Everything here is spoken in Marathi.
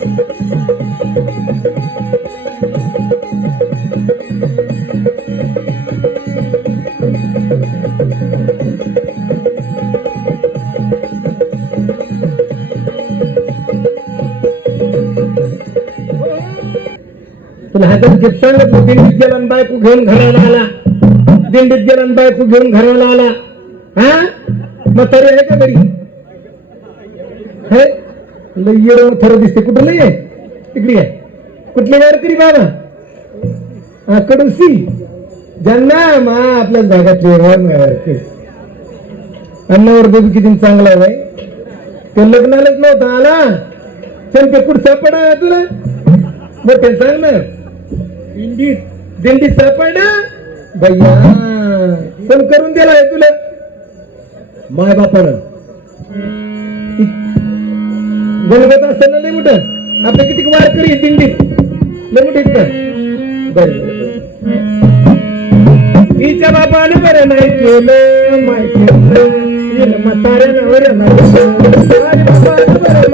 तुला हातात सांगत दिंडीत गेला आणि बायको घेऊन घराला आला. दिंडीत गेला आणि बायको घेऊन घराला आला. हा? मग तरी आहे का घरी? हे? लय येडं थर दिसते कुठं लय आहे? तिकडे आहे कुठले वारकरी बाबा? हा कडुसी ज्यांना मा आपल्याच भागातले वारकरी अन्नावर देवी किती चांगला आहे ते लग्नालाच नव्हता आला. चल ते कुठं सापडा तुला? मोठे सांग ना. दिंडीत. दिंडीत सापडा? भैया पण करून दिलाय तुला. माय बापानं. बोलत असताना लय मोठ? आपलं किती वारकरी दिंडीत लय मोठे आहेत का हिच्या बापाने बरं नाही केलं माहिती म्हाताऱ्या नवऱ्या नाही बाबा बरं